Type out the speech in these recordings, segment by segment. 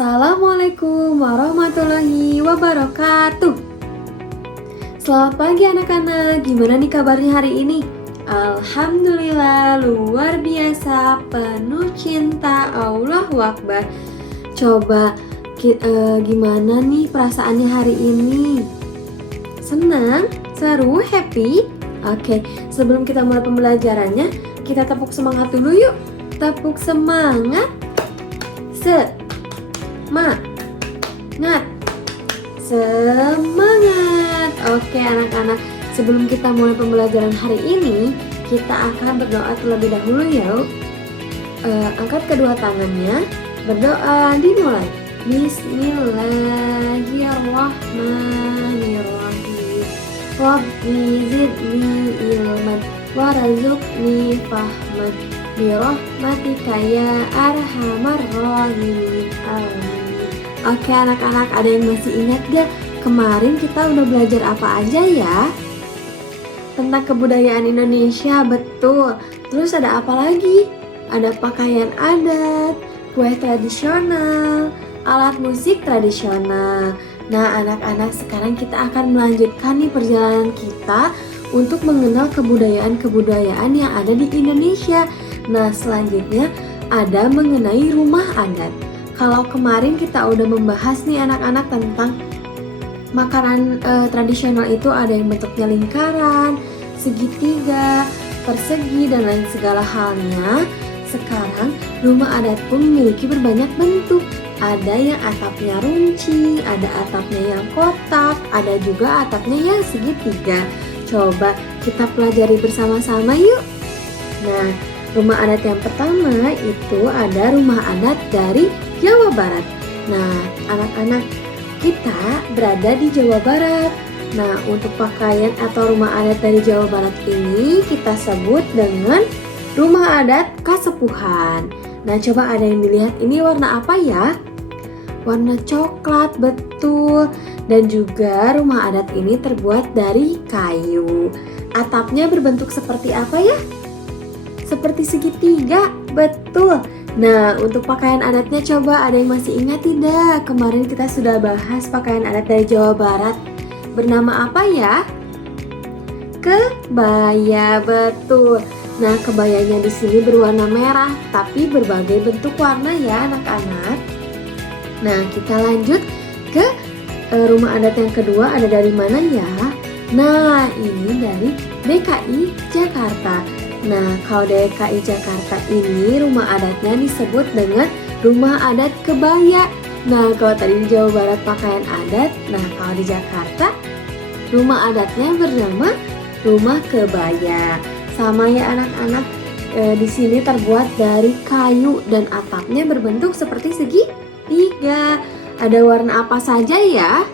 Assalamualaikum warahmatullahi wabarakatuh. Selamat pagi anak-anak, gimana nih kabarnya hari ini? Alhamdulillah, luar biasa, penuh cinta, Allahu Akbar. Coba gimana nih perasaannya hari ini? Senang? Seru? Happy? Oke, sebelum kita mulai pembelajarannya, kita tepuk semangat dulu yuk. Tepuk semangat. Semangat. Oke anak-anak, sebelum kita mulai pembelajaran hari ini, kita akan berdoa terlebih dahulu ya. Angkat kedua tangannya, berdoa, dimulai. Bismillahirrahmanirrahim. Rabbi zidni ilman warzuqni fahman birahmatika ya arhamar rahimin. Amin. Oke anak-anak, ada yang masih ingat gak kemarin kita udah belajar apa aja ya? Tentang kebudayaan Indonesia, betul. Terus ada apa lagi? Ada pakaian adat, kue tradisional, alat musik tradisional. Nah anak-anak, sekarang kita akan melanjutkan nih perjalanan kita untuk mengenal kebudayaan-kebudayaan yang ada di Indonesia. Nah selanjutnya ada mengenai rumah adat. Kalau kemarin kita udah membahas nih anak-anak tentang makanan tradisional itu ada yang bentuknya lingkaran, segitiga, persegi, dan lain segala halnya. Sekarang rumah adat pun memiliki berbanyak bentuk. Ada yang atapnya runcing, ada atapnya yang kotak, ada juga atapnya yang segitiga. Coba kita pelajari bersama-sama yuk. Nah, rumah adat yang pertama itu ada rumah adat dari Jawa Barat. Nah, anak-anak, kita berada di Jawa Barat. Nah, untuk pakaian atau rumah adat dari Jawa Barat ini kita sebut dengan rumah adat Kasepuhan. Nah, coba ada yang dilihat ini warna apa ya? Warna coklat, betul. Dan juga rumah adat ini terbuat dari kayu. Atapnya berbentuk seperti apa ya? Seperti segitiga, betul. Nah, untuk pakaian adatnya coba ada yang masih ingat tidak? Kemarin kita sudah bahas pakaian adat dari Jawa Barat. Bernama apa ya? Kebaya, betul. Nah, kebayanya di sini berwarna merah, tapi berbagai bentuk warna ya anak-anak. Nah, kita lanjut ke rumah adat yang kedua. Ada dari mana ya? Nah, ini dari DKI Jakarta. Nah, kalau DKI Jakarta ini rumah adatnya disebut dengan rumah adat kebaya. Nah, kalau tadi di Jawa Barat pakaian adat, nah kalau di Jakarta rumah adatnya bernama rumah kebaya. Sama ya anak-anak, di sini terbuat dari kayu dan atapnya berbentuk seperti segitiga. Ada warna apa saja ya?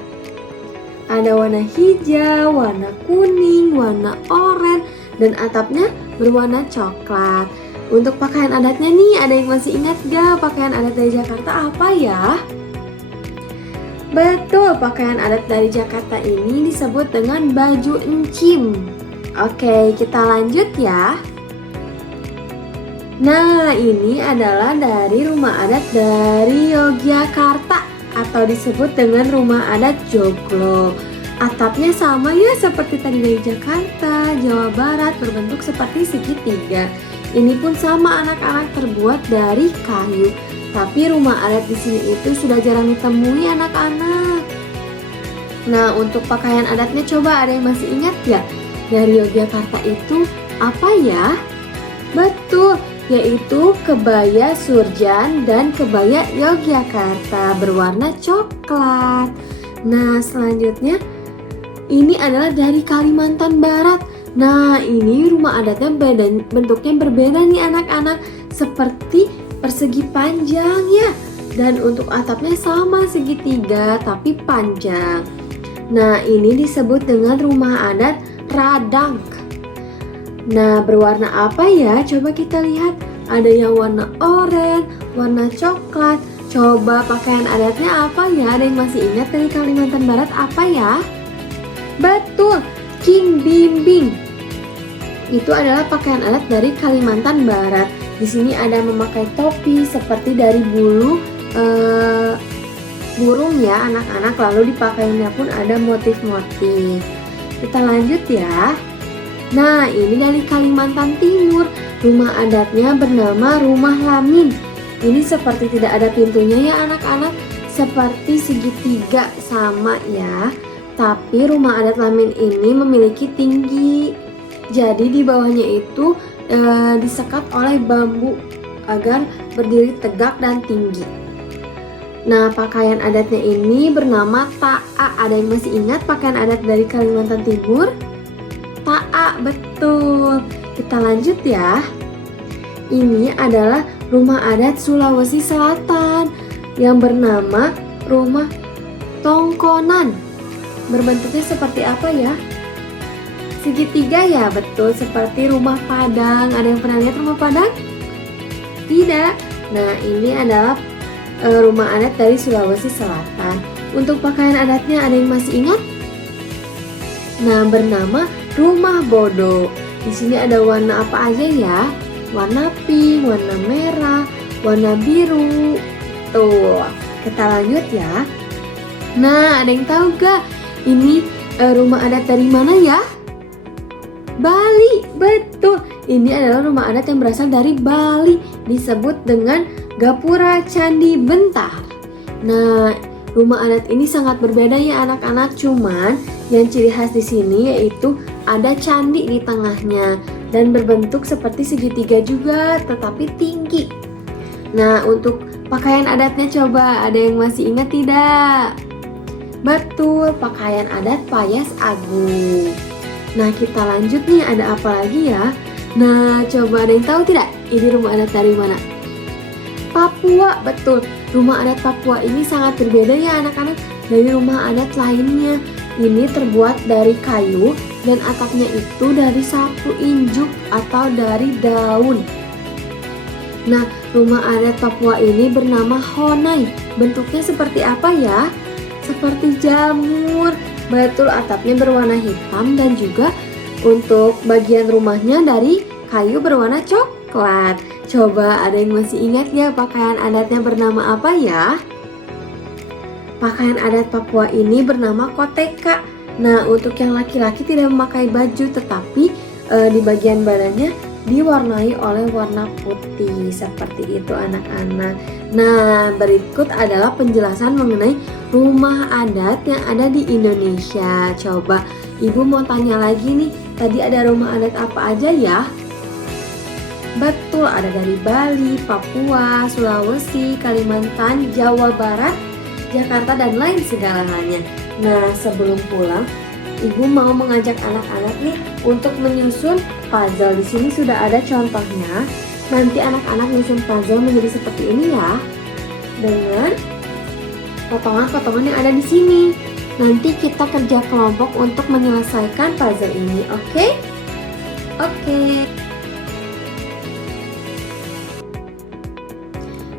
Ada warna hijau, warna kuning, warna oranye, dan atapnya berwarna coklat. Untuk pakaian adatnya nih, ada yang masih ingat gak pakaian adat dari Jakarta apa ya? Betul, pakaian adat dari Jakarta ini disebut dengan baju encim. Oke, kita lanjut ya. Nah, ini adalah dari rumah adat dari Yogyakarta atau disebut dengan rumah adat Joglo. Atapnya sama ya seperti tadi dari Jakarta, Jawa Barat, berbentuk seperti segitiga. Ini pun sama anak-anak, terbuat dari kayu. Tapi rumah adat di sini itu sudah jarang ditemui anak-anak. Nah, untuk pakaian adatnya coba ada yang masih ingat ya? Dari Yogyakarta itu apa ya? Betul, yaitu kebaya Surjan dan kebaya Yogyakarta berwarna coklat. Nah, selanjutnya ini adalah dari Kalimantan Barat. Nah, ini rumah adatnya bentuknya berbeda nih anak-anak, seperti persegi panjang ya. Dan untuk atapnya sama segitiga tapi panjang. Nah, ini disebut dengan rumah adat Radang. Nah, berwarna apa ya? Coba kita lihat. Ada yang warna oranye, warna coklat. Coba pakaian adatnya apa ya? Ada yang masih ingat dari Kalimantan Barat apa ya? Betul, King Bimbing. Itu adalah pakaian adat dari Kalimantan Barat. Di sini ada memakai topi seperti dari bulu burung ya anak-anak, lalu di pakaiannya pun ada motif-motif. Kita lanjut ya. Nah, ini dari Kalimantan Timur. Rumah adatnya bernama Rumah Lamin. Ini seperti tidak ada pintunya ya anak-anak, seperti segitiga sama ya. Tapi rumah adat Lamin ini memiliki tinggi. Jadi di bawahnya itu disekat oleh bambu agar berdiri tegak dan tinggi. Nah, pakaian adatnya ini bernama ta'a. Ada yang masih ingat pakaian adat dari Kalimantan Timur? Ta'a, betul. Kita lanjut ya. Ini adalah rumah adat Sulawesi Selatan yang bernama Rumah Tongkonan. Berbentuknya seperti apa ya? Segitiga ya, betul, seperti rumah Padang. Ada yang pernah lihat rumah Padang? Tidak. Nah, ini adalah rumah adat dari Sulawesi Selatan. Untuk pakaian adatnya ada yang masih ingat? Nah, bernama Rumah Bodo. Di sini ada warna apa aja ya? Warna pink, warna merah, warna biru. Tuh, kita lanjut ya. Nah, ada yang tahu gak? Ini rumah adat dari mana ya? Bali, betul. Ini adalah rumah adat yang berasal dari Bali, disebut dengan Gapura Candi Bentar. Nah, rumah adat ini sangat berbeda ya anak-anak. Cuman yang ciri khas di sini yaitu ada candi di tengahnya dan berbentuk seperti segitiga juga, tetapi tinggi. Nah, untuk pakaian adatnya coba ada yang masih ingat tidak? Betul, pakaian adat Payas Agung. Nah, kita lanjut nih, ada apa lagi ya? Nah, coba ada yang tahu tidak? Ini rumah adat dari mana? Papua, betul. Rumah adat Papua ini sangat berbeda ya anak-anak dari rumah adat lainnya. Ini terbuat dari kayu dan atapnya itu dari sapu injuk atau dari daun. Nah, rumah adat Papua ini bernama Honai. Bentuknya seperti apa ya? Seperti jamur. Betul, atapnya berwarna hitam dan juga untuk bagian rumahnya dari kayu berwarna coklat. Coba ada yang masih ingat ya pakaian adatnya bernama apa ya? Pakaian adat Papua ini bernama koteka. Nah, untuk yang laki-laki tidak memakai baju, tetapi di bagian badannya diwarnai oleh warna putih. Seperti itu anak-anak. Nah, berikut adalah penjelasan mengenai rumah adat yang ada di Indonesia. Coba Ibu mau tanya lagi nih, tadi ada rumah adat apa aja ya? Betul, ada dari Bali, Papua, Sulawesi, Kalimantan, Jawa Barat, Jakarta, dan lain segala halnya. Nah, sebelum pulang, Ibu mau mengajak anak-anak nih untuk menyusun puzzle. Di sini sudah ada contohnya. Nanti anak-anak menyusun puzzle menjadi seperti ini ya, dengan potongan-potongan yang ada di sini. Nanti kita kerja kelompok untuk menyelesaikan puzzle ini, oke? Oke.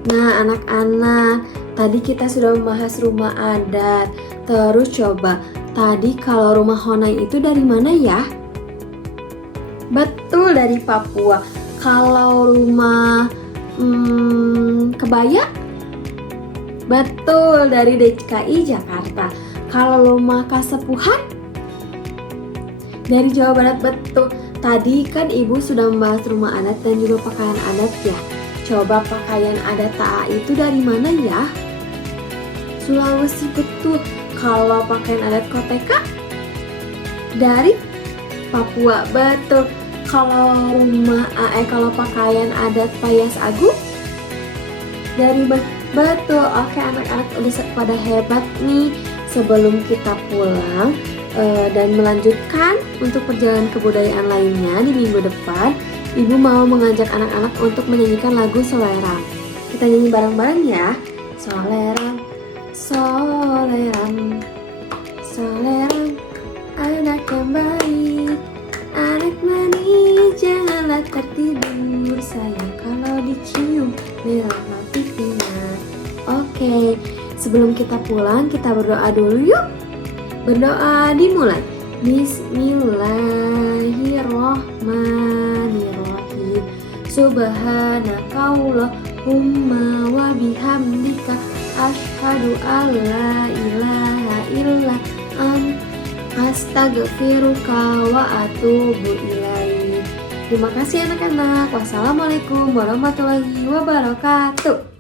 Nah, anak-anak, tadi kita sudah membahas rumah adat. Terus coba, tadi kalau rumah Honai itu dari mana ya? Betul, dari Papua. Kalau rumah kebaya? Betul, dari DKI Jakarta. Kalau rumah kasepuhan? Dari Jawa Barat, betul. Tadi kan Ibu sudah membahas rumah adat dan juga pakaian adat ya. Coba pakaian adat Ta'a itu dari mana ya? Sulawesi, betul. Kalau pakaian adat Koteka? Dari Papua, betul. Kalau kalau pakaian adat Payas Agung? Dari betul. Oke anak-anak, udah pada hebat nih. Sebelum kita pulang dan melanjutkan untuk perjalanan kebudayaan lainnya di minggu depan, Ibu mau mengajak anak-anak untuk menyanyikan lagu Solerang. Kita nyanyi bareng-bareng ya. Solerang, solerang, solerang, anak yang baik, anak manis, janganlah tertidur. Sayang kalau dicium, merah pipinya. Oke, sebelum kita pulang, kita berdoa dulu yuk. Berdoa dimulai. Bismillahirrahmanirrahim. Subhanakallah Allahumma wa bihamdika asyhadu an la ilaha illa anta astaghfiruka wa atubu ilaik. Terima kasih anak-anak. Wassalamualaikum warahmatullahi wabarakatuh.